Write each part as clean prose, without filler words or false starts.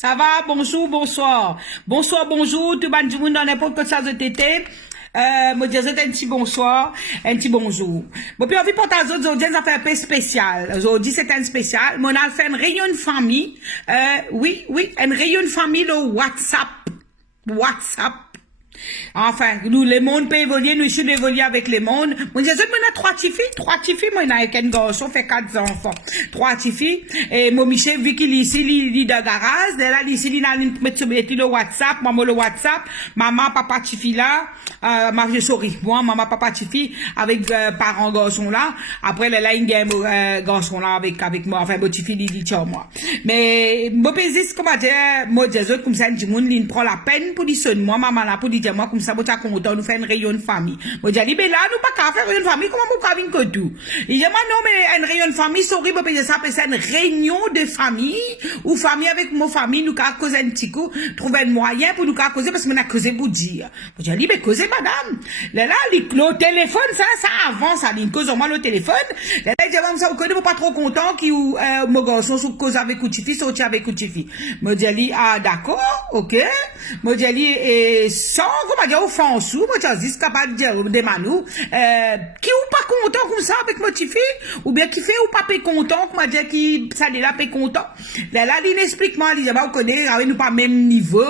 Ça va? Bonjour, bonsoir. Bonsoir, bonjour, tout le monde dans n'importe quel sens de tété. Moi, je dis un petit bonsoir, un petit bonjour. Bon, puis, on vit partager aujourd'hui, ça fait un peu spécial. Aujourd'hui, c'est un spécial. Mon a fait une réunion de famille. Oui, une réunion de famille, le WhatsApp. Enfin, nous, le monde peut évoluer, nous, je évoluer avec le monde. Moi, je dis, moi, on a trois petits filles, moi, on a avec un garçon, fait 4 enfants. 3 petits filles. Et mon Michel, vu qu'il est ici, il est dans le garage, là, ici, il a mettre le WhatsApp, maman, le WhatsApp, maman, papa, petite fille là, sorry, moi, maman, papa, petite fille, avec, parents garçons là. Après, là, il y a un garçon là, avec moi, enfin, mon petit fille, il dit, ciao, moi. Mais, mon pésis, comment dire, moi, je dis, comme ça, du monde, il prend la peine pour dire, moi, maman là, pour dire, moi, comme ça, moi, t'as content, nous faire une réunion de famille. Moi, j'ai dit, mais là, nous, pas qu'à faire une réunion de famille, comment vous avez que tout? Il dit, moi, non, mais une réunion de famille, c'est horrible, parce que ça appelle ça une réunion de famille, ou famille avec mon famille, nous, qu'à causer un petit coup, trouver un moyen pour nous qu'à causer, parce qu'on a causé pour dire. Moi, j'ai dit, mais causez, madame. Là, le téléphone, ça avance, ça, il cause au moins le téléphone. Là, il dit, ça, vous connaissez, pas trop content, qui, mon garçon, sont cause avec Kouchifi, sorti avec Kouchifi. Moi, j'ai dit, ah, d'accord, ok. Moi, j'ai dit, et sans, comment dire, offense, moi, j'ai dit, c'est capable de dire, des manous, qui ou pas content comme ça avec mon petit fille, ou bien qui fait ou pas pas content, comment dire, qui, ça n'est là pas content. Là, il explique moi, il dit, bah, vous connaissez, nous pas même niveau,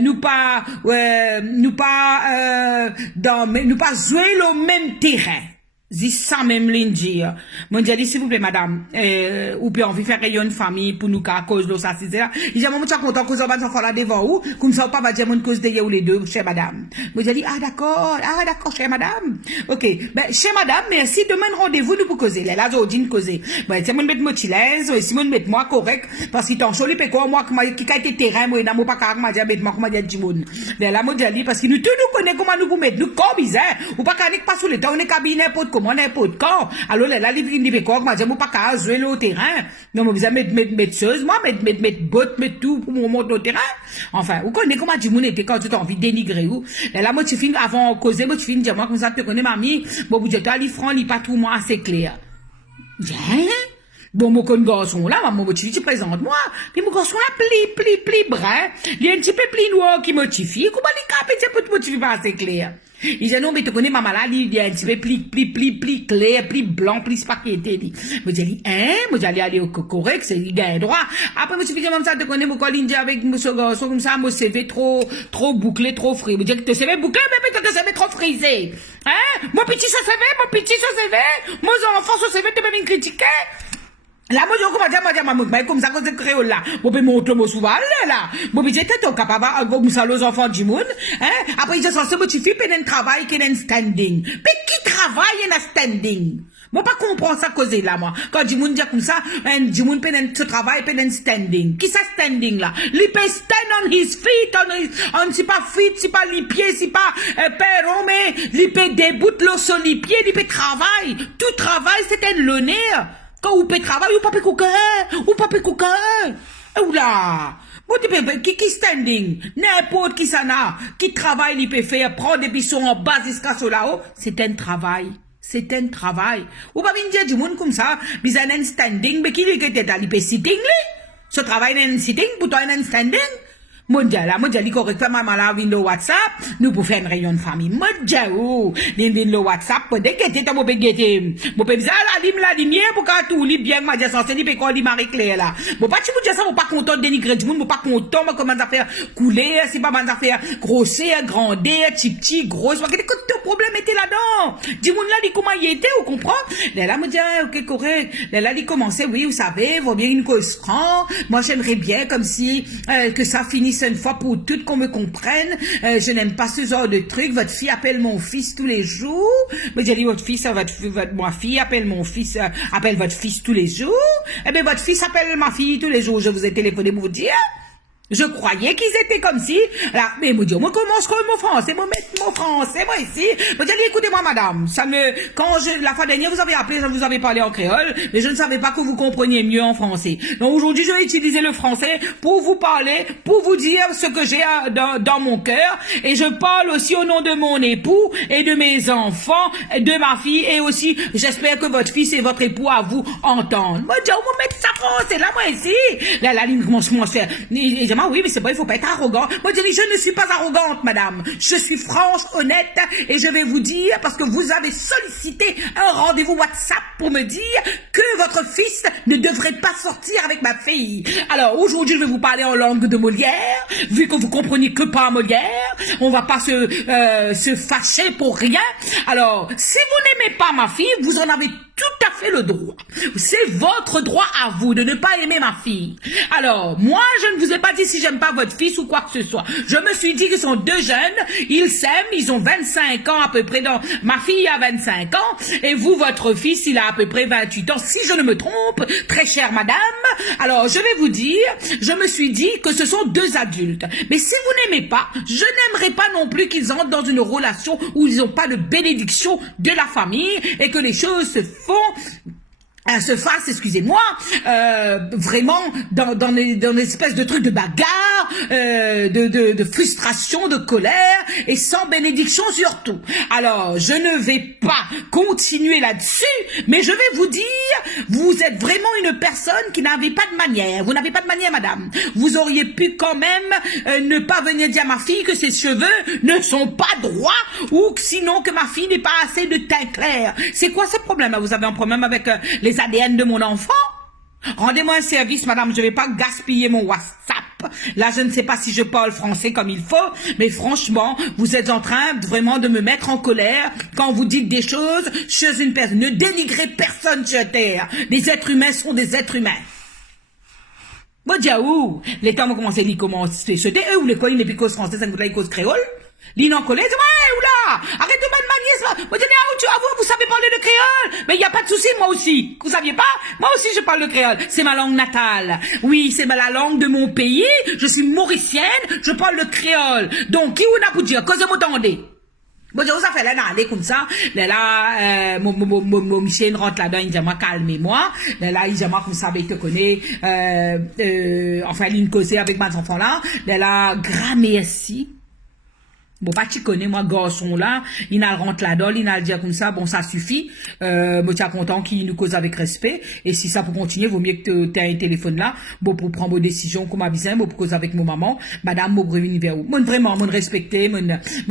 nous pas jouer le même terrain. C'est ça même lundi. Moi, j'ai dit, s'il vous plaît, madame, ou bien on veut faire réunion de famille pour nous qu'à cause de ça, c'est ça. Il dit, moi, je suis content que vous avez enfants là devant vous, comme ça, on pas va dire mon cause de ou les deux, chère madame. Moi, j'ai dit, ah, d'accord, chère madame. Ok. Ben, chère madame, merci, demain, rendez-vous, nous pour causer. Là, j'ai dit, causer. Ben, c'est moi, mettre moi chilaise, si moi, mettre moi correct, parce qu'il t'en choli, quoi, moi, qui a été terrain, moi, n'a pas qu'à m'a dit, mettre moi, comment dire, Jimoun. Là, moi, j'ai dit, parce que nous, tous nous connaissons comment nous vous mettre, nous, comme, ou pas qu'à pas sous le temps, on est cabinet, comment on est pas de corps. Alors là, il dit, quoi, moi, j'ai pas qu'à jouer le terrain. Non, mais vous allez mettre seuse, moi, mettre botte, mettre tout pour monter au terrain. Enfin, vous connaissez comment du monde était quand tu as envie de dénigrer ou. Là, moi, tu finis avant de causer, moi, tu finis, moi, comme ça, tu connais, mamie, bon, vous dites, ali franc, li pas tout, moi, assez clair. Hein? Bon, mon garçon là, maman, tu présentes moi. Puis mon garçon là, pli, brun. Il y a un petit peu pli noir qui motifie. Comment les capes, tu peux te motiver pas assez clair? Il dit, non, mais tu connais, maman là, il y a un petit peu pli clair, pli blanc, pli spaghetti. Moi, j'ai dit, hein? Moi, j'allais aller au correct, c'est, il a un droit. Après, moi, tu fais comme ça, tu connais, mon collègue avec mon garçon comme ça, mon CV trop bouclé, trop frisé. Moi, j'ai dit, te CV bouclé, mais te CV trop frisé. Hein? Mon petit, ça CV, mon enfant, ça CV, tu peux me critiquer? Là, moi, je commence à dire, comme ça, c'est créole là. Bon, ben, montre le souvent, là. Bon, ben, j'étais capable, comme ça, les enfants du monde, hein. Après, ils sont censés motiver, puis un travail, qui est un standing. Mais qui travaille, un standing? Moi, pas comprendre ça, cause là, moi. Quand du monde dit comme ça, du monde, peut un travail, peut un standing. Qui ça, standing, là? Il peut stand on his feet, c'est pas feet, c'est pas les pieds, c'est pas, perron, mais, il peut debout, le sol, les pieds, il peut travail. Tout travail, c'est un l'honneur. Quand vous pouvez travailler, ou pas coquin, ou là. Qui standing, n'importe qui ça n'a, qui travaille, il peut faire, prendre des bissons en bas jusqu'à ce là-haut, c'est un travail. Ou pas venir dire du monde comme ça, mais un standing, mais qui lui était là, il peut sitting, ce travail est un sitting, pour toi, un standing. Moi, j'ai correctement, maman, le WhatsApp, nous pour faire une réunion de famille. Moi, j'ai le WhatsApp, pour déguetter, pour guetter. Moi, je la lumière, pour qu'à tout, bien, moi, j'ai censé, pour qu'on Marie-Claire, là. Moi, pas, tu me dis ça, moi, pas content de dénigrer du monde, moi, pas content, moi, comment ça faire couler, c'est pas, comment ça faire grossir, grandir, petit, gros, moi, quel problème était là-dedans? Du monde, là, il comment il était, vous comprenez? Là, moi, j'ai ok, correct. Là, il commençait, oui, vous savez, vaut bien une cause franc. Moi, j'aimerais bien, comme si, que ça finisse une fois pour toutes, qu'on me comprenne. Je n'aime pas ce genre de truc. Votre fille appelle mon fils tous les jours. Mais j'ai dit, votre fille appelle mon fils, appelle votre fils tous les jours. Eh bien, votre fils appelle ma fille tous les jours. Je vous ai téléphoné pour vous dire. Je croyais qu'ils étaient comme si, là, mais mon Dieu, moi commence comme mon français, moi mettre mon français, moi ici. Moi j'ai dit, écoutez-moi madame, la fois dernière vous avez appelé, vous avez parlé en créole, mais je ne savais pas que vous compreniez mieux en français. Donc aujourd'hui je vais utiliser le français pour vous parler, pour vous dire ce que j'ai dans mon cœur, et je parle aussi au nom de mon époux et de mes enfants, de ma fille, et aussi j'espère que votre fils et votre époux à vous entendent. Moi Dieu, on mettre ça français, là moi ici. Là, il commence à faire. Oui, mais c'est pas, il faut pas être arrogant. Moi, je dis, je ne suis pas arrogante, madame. Je suis franche, honnête, et je vais vous dire, parce que vous avez sollicité un rendez-vous WhatsApp pour me dire que votre fils ne devrait pas sortir avec ma fille. Alors, aujourd'hui, je vais vous parler en langue de Molière, vu que vous compreniez que pas Molière. On va pas se fâcher pour rien. Alors, si vous n'aimez pas ma fille, vous en avez tout à fait le droit. C'est votre droit à vous de ne pas aimer ma fille. Alors, moi, je ne vous ai pas dit si j'aime pas votre fils ou quoi que ce soit. Je me suis dit qu'ils sont deux jeunes, ils s'aiment, ils ont 25 ans à peu près. Ma fille a 25 ans, et vous, votre fils, il a à peu près 28 ans, si je ne me trompe, très chère madame. Alors, je vais vous dire, je me suis dit que ce sont deux adultes. Mais si vous n'aimez pas, je n'aimerais pas non plus qu'ils entrent dans une relation où ils n'ont pas de bénédiction de la famille et que les choses se fasse, excusez-moi, vraiment dans une espèce de truc de bagarre, de frustration, de colère, et sans bénédiction surtout. Alors, je ne vais pas continuer là-dessus, mais je vais vous dire, vous êtes vraiment une personne qui n'avait pas de manière. Vous n'avez pas de manière, madame. Vous auriez pu quand même ne pas venir dire à ma fille que ses cheveux ne sont pas droits, ou sinon que ma fille n'est pas assez de teint clair. C'est quoi ce problème? Vous avez un problème avec les ADN de mon enfant? Rendez-moi un service, madame, je vais pas gaspiller mon WhatsApp. Là, je ne sais pas si je parle français comme il faut, mais franchement, vous êtes en train vraiment de me mettre en colère quand vous dites des choses chez une personne. Ne dénigrez personne sur Terre. Les êtres humains sont des êtres humains. Bon, diaou, les temps vont commencer à commencer. C'était eux ou l'école, ils n'est plus cause française, ça ne vous cause créole. L'île en collège, ouais, oula, arrête de m'admanier ça. Moi, je dis, vous savez parler de créole. Mais il n'y a pas de souci, moi aussi. Vous saviez pas? Moi aussi, je parle le créole. C'est ma langue natale. Oui, c'est la langue de mon pays. Je suis mauricienne, je parle le créole. Donc, qui on a pour dire? Que vous m'entendez? Bon, je vous ai fait là, aller comme ça. Là, mon Michel rentre là-dedans, il dit, moi, calmez-moi. Là, il dit, moi, comme ça, il te connaît, enfin, il me causait avec mes enfants là. Là, grand merci. Bon, pas tu connais, moi, garçon là, il rentre là-dedans, il a dire comme ça, bon, ça suffit. Moi, tu es content qu'il nous cause avec respect. Et si ça peut continuer, vaut mieux que tu aies un téléphone là, bon, pour prendre vos décisions, comme avisé, bon, pour cause avec mon maman, madame, mon prévenir vers où. Moi, vraiment, moi, respecter, moi,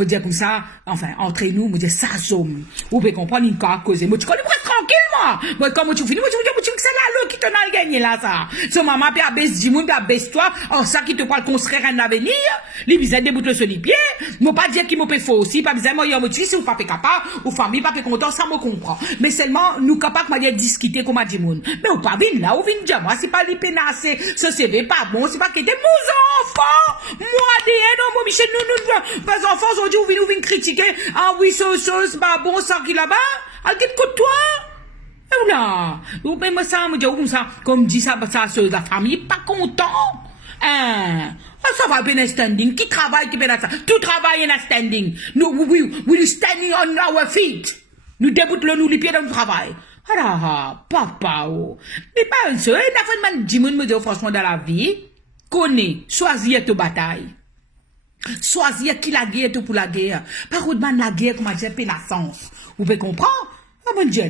dire comme ça, enfin, entre nous, moi, dire ça, somme. Vous pouvez comprendre, il a causé. Moi, tu connais, moi, tranquille, moi. Moi, comment tu finis, moi, tu me dis que c'est là, qui te n'a gagné là, ça. So, maman, puis abaisse, dis-moi, puis abaisse toi, en ça qui te parle construire un avenir, les bisettes déboute le solipier, moi, pas dire qu'il m'a fait faux aussi, pas besoin, moi, il y a un motif, si vous pas capable, ou famille, pas content, ça me comprend. Mais seulement, nous capables, de discuter comme a dit moun. Mais ou pas venir là, ou venir dire, moi, c'est pas les pénasser, ce CV pas bon, c'est pas que t'es mon enfant, moi, non, moi, Michel, nous, mes enfants, aujourd'hui, vous venez critiquer, ah oui, c'est pas bon, ça qui là-bas, à quel côté toi? Et là, ou même ça, me dit, comme ça, comme dit ça, la famille, pas content, hein. Ça va bien standing. Qui travaille, qui fait ça? Tout travail en standing. Nous, we standing on our feet. Nous déboutons nous les pieds dans le travail. Ah, papa, oh. Mais pas un seul. Il a fait me dire franchement dans la vie. Connais, choisis ta bataille. Choisis qui la guerre pour la guerre. Par contre, la guerre, comment dire, pénassance. Vous pouvez comprendre? Mon Dieu,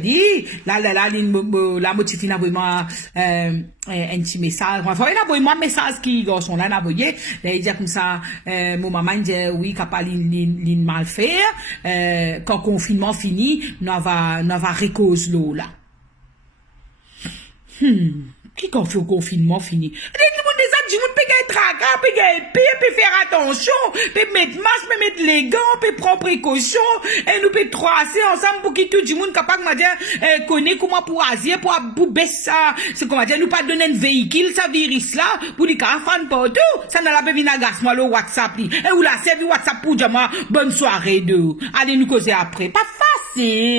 la motif, il a vraiment, un petit message. Enfin, il a vraiment un message qui, garçon, là, il a envoyé. Il dit comme ça, mon maman dit, oui, capable, il mal faire. Quand le confinement fini, nous va récause l'eau, là. Qui quand fait le confinement fini? Des gens peut gagner tracas, peut gagner pire, peut faire attention, peut mettre masque, peut mettre les gants, peut prendre précaution, et nous peut tracer ensemble pour que tout le monde capable de dire, connaître comment pour asier, pour baisser ça, c'est comment dire, nous pas donner un véhicule, ça virus là, pour les carafans partout, ça n'a pas venir à moi le WhatsApp, et ou la servi WhatsApp pour dire, bonne soirée de, allez nous causer après, pas facile.